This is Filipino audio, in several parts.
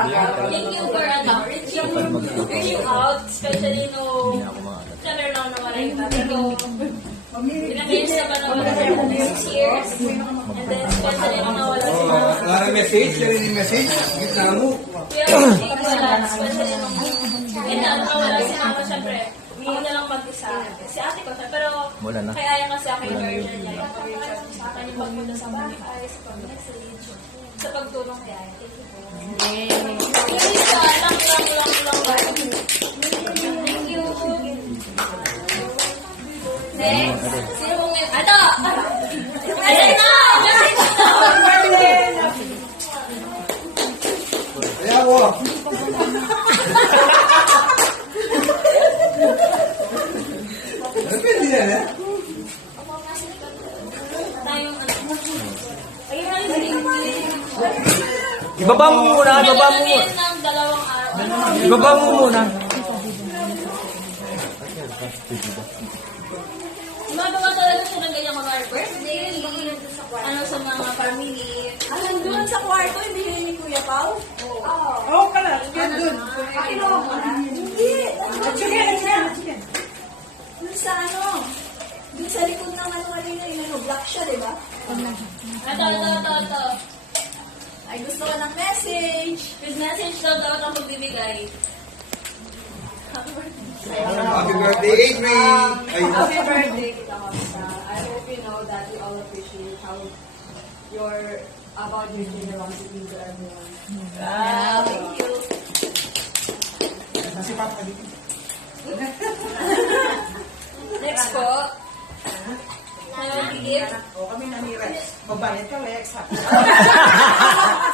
Thank you for reaching out, especially no siyempre lang nawala yung tatay ko. Pinag-years na ba nawala yung 6 years? And then especially nung nawala si mama. Message, yung message, gitna mo. Especially nung nawala si mama, siyempre. Hindi na lang mag-isa. Si ate ko, pero kaya yan kasi ako yung guardian niya. Yung pag-recharge sa akin, yung pagpunta sa bahay, sa pag-message, sa pagtulong kay ate. Thank you. Next, sino mong ngayon? Ano? Ayan na! Kaya ko. Ano pwede yan, eh? Tayong ano? Ibaba mo muna, ibaba mo muna. Ng dalawang araw. Ibaba mo muna. Gumagawa talaga siya ng ganyan mga birthday, ano sa mga family. Nandun sa kwarto, hindi ni Kuya Pao? Oo pala, yan dun. Hindi. Sige. Dun sa ano, dun sa likod ng ano kanina, yung black siya, di ba? Ito. Ay, gusto ko ng message. With message daw ang magbibigay. Happy birthday, Adrian! Happy birthday, Kita Kamsa. I hope you know that we all appreciate how about your generosity to everyone. Thank you. Next po. Gift. O kami na ni Rex. Mabayad ka, Rex.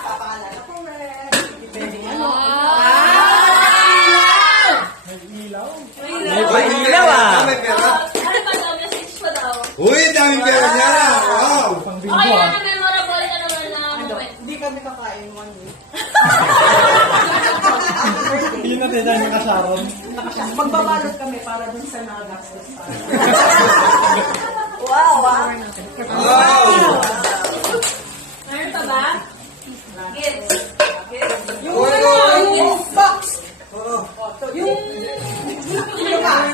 Papaalala ko, Rex. Depende ano. May ilaw ah. May pera. Ano pa daw? Message pa daw. Uy, daming pera niya. Wow! Okay, ano memorable na naman na moment? Hindi kami kakain one week. Hindi natin tayo nakasaron. Magbabalot kami para dun sa nagagastos tayo. Wow. Wow! Meron pa ba? Gifts. Yung box! Yung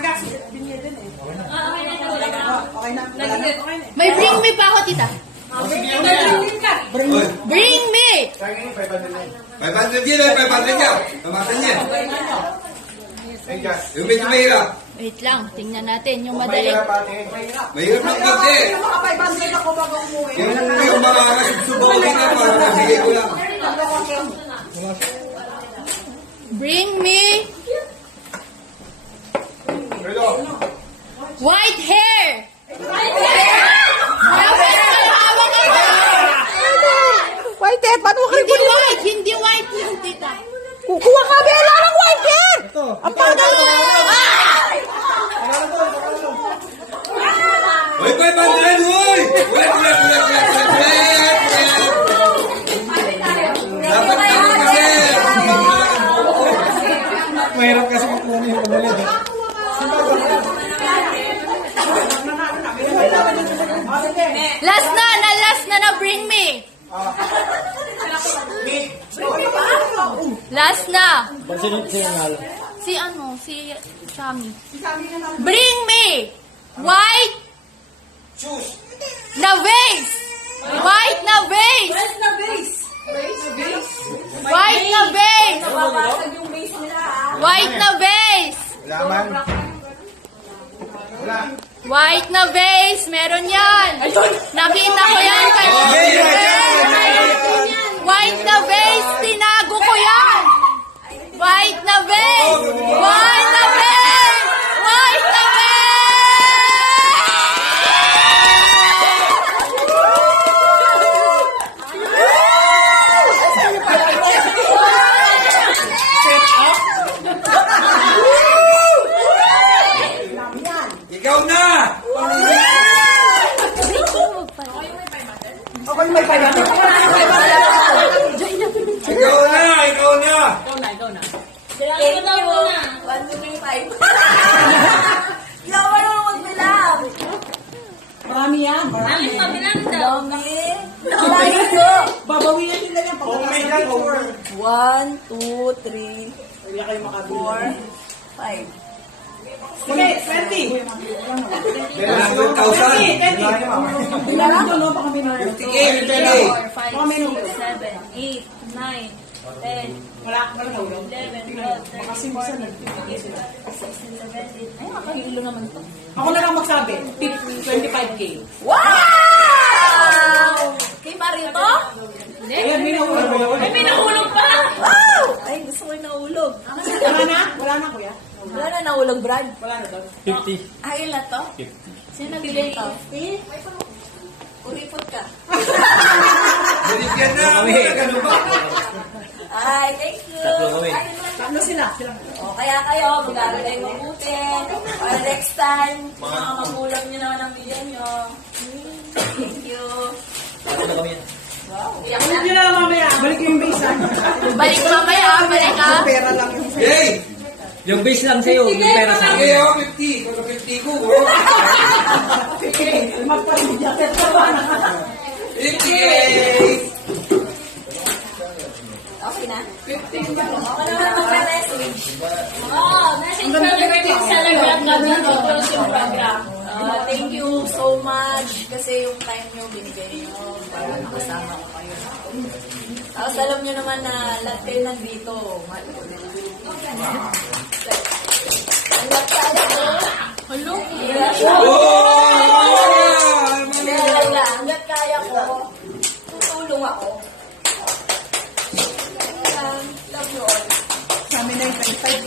gas, binili din eh. Okay na ito. Wala na. Okay na. Nag-gift. May bring me pa ako, tita. Uy, Bring me! 500 yan, 500 yan. Kamatan niya. Yung medyo mahirap. Wait lang, tingnan natin yung madali. Mahirap ng konti. Yung mga 500 ako bago umuwi. Yung mga subukin na para nabigay ko lang. Bring me white hair! White head, paano ka Hindi white yung tita. kukuha ka, Bella, ng white head! Ang pagal mo! Uy, 500! Uy! Ulit! Dapat ako kasi! Mahirap kasi magpunin yung pagbalit. Last na bring me. Last na. Si Shami. Bring me white na vase. White na vase. Where's the base? White na vase. Nababasag yung base nila, ah. White na vase. Laman. White na vase. Meron yan. Nakita ko yan. White na vase. Tinago ko yan. White na vase. White na vase. White na vase. Ikaw na! Okay, may 500. Ikaw na! Kailangan ko daw muna. 1, 2, 3, 5. Hindi ako marunong magbilang. Marami yan. Ang pabilang daw. Dami. Ayoko. Babawi na nila yan. Oh my God, over. 1, 2, 3, Hindi kayo 4, makabili. 5. Sige, 20. 100,000. 20. Wala lang doon, no? Baka may nang- 50K, 50K. 4, 5, 6, 7, 8, 9, 10, Wala na ulo. 11, 12, 13, Kasi minsan 14, 15, 16, 17, 18. Ay, makahilo naman to. Ako na lang magsabi. 25K. Wow! Kay Mario to? Ayan, may naulo. Ay, may nahulog pa! Wow! Ay, gusto ko yung nahulog. Wala na? Wala na, kuya? Wala na nahulog, Brad. Wala na doon. 50. Ay, na to? 50. Sino nabili to? Uripot ka. Binigyan na. Ganun ba? Ay, thank you. Tatlo kami. Ay, Ano sila? Sila. O, kaya kayo, mag-aaral mabuti. Para next time, mga magulang nyo naman ang bigyan nyo. Thank you. Tatlo na kami yan. Iyak Balik na. nyo na lang mamaya. Balik yung base, ha? Balik mamaya, balik ka. Pera lang yung Yay! Yung base lang sa'yo, yung pera sa Okay, akin. oh, 50. Kung 50 ko, oh. magpapalidyaket ka ba? 50K! Okay na? 15 ba? Okay naman mag-message. Oh, message from the Virgin Celebrant na dito close yung program. Thank you so much kasi yung time nyo binigay nyo para makasama ko kayo. Tapos alam nyo naman na lahat kayo nandito. Hanggat kaya ko. Hello? Hanggat kaya ko, tutulong ako. Love you all. Sa amin na yung 25K.